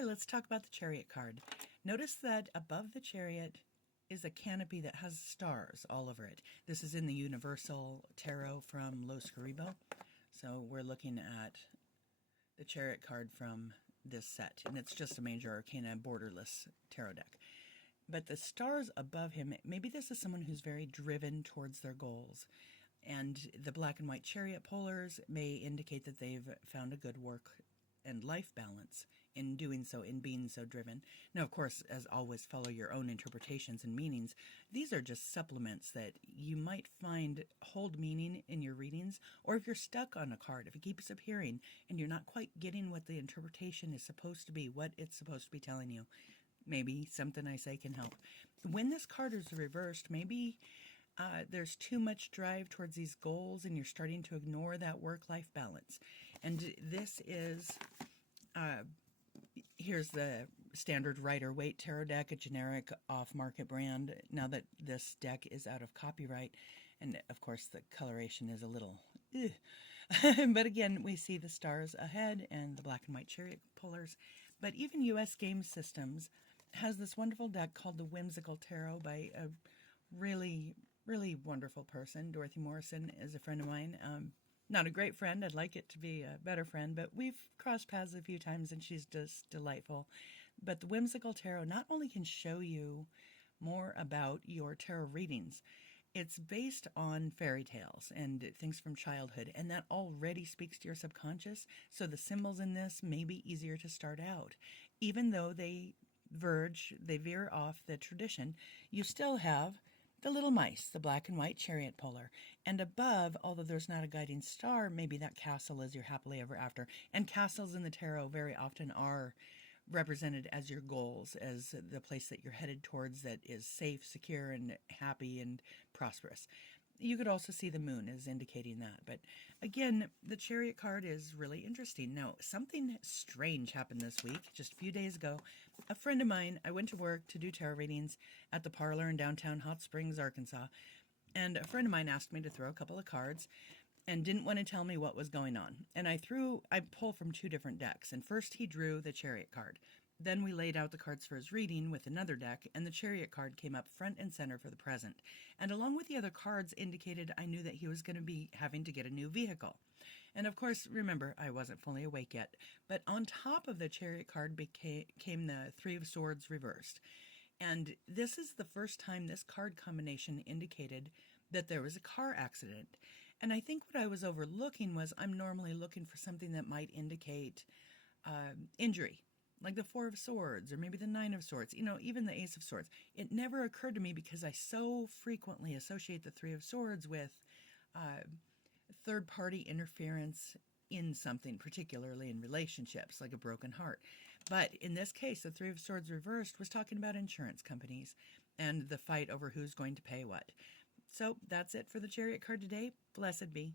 Hi, let's talk about the Chariot card. Notice that above the Chariot is a canopy that has stars all over it. This is in the Universal Tarot from Los Caribou. So we're looking at the Chariot card from this set, and it's just a Major Arcana borderless tarot deck. But the stars above him, maybe this is someone who's very driven towards their goals. And the black and white Chariot polars may indicate that they've found a good work and life balance in doing so, in being so driven. Now, of course, as always, follow your own interpretations and meanings. These are just supplements that you might find hold meaning in your readings, or if you're stuck on a card, if it keeps appearing and you're not quite getting what the interpretation is supposed to be, what it's supposed to be telling you, maybe something I say can help. When this card is reversed, maybe there's too much drive towards these goals and you're starting to ignore that work-life balance. And this is, here's the standard Rider-Waite tarot deck, a generic off-market brand. Now that this deck is out of copyright, and of course the coloration is a little, but again, we see the stars ahead and the black and white Chariot polars. But even US Game Systems has this wonderful deck called the Whimsical Tarot by a really wonderful person. Dorothy Morrison is a friend of mine. Not a great friend. I'd like it to be a better friend, but we've crossed paths a few times and she's just delightful. But the Whimsical Tarot not only can show you more about your tarot readings, it's based on fairy tales and things from childhood, and that already speaks to your subconscious. So the symbols in this may be easier to start out. Even though they veer off the tradition, you still have the little mice, the black and white Chariot polar. And above, although there's not a guiding star, maybe that castle is your happily ever after. And castles in the tarot very often are represented as your goals, as the place that you're headed towards that is safe, secure, and happy and prosperous. You could also see the moon as indicating that. But again, the Chariot card is really interesting. Now, something strange happened this week, just a few days ago. A friend of mine, I went to work to do tarot readings at the parlor in downtown Hot Springs, Arkansas. And a friend of mine asked me to throw a couple of cards and didn't want to tell me what was going on. And I pulled from two different decks. And first he drew the Chariot card. Then we laid out the cards for his reading with another deck, and the Chariot card came up front and center for the present. And along with the other cards indicated I knew that he was going to be having to get a new vehicle. And of course, remember, I wasn't fully awake yet. But on top of the Chariot card came the Three of Swords reversed. And this is the first time this card combination indicated that there was a car accident. And I think what I was overlooking was I'm normally looking for something that might indicate injury, like the Four of Swords or maybe the Nine of Swords, even the Ace of Swords. It never occurred to me because I so frequently associate the Three of Swords with third-party interference in something, particularly in relationships, like a broken heart. But in this case, the Three of Swords reversed was talking about insurance companies and the fight over who's going to pay what. So that's it for the Chariot card today. Blessed be.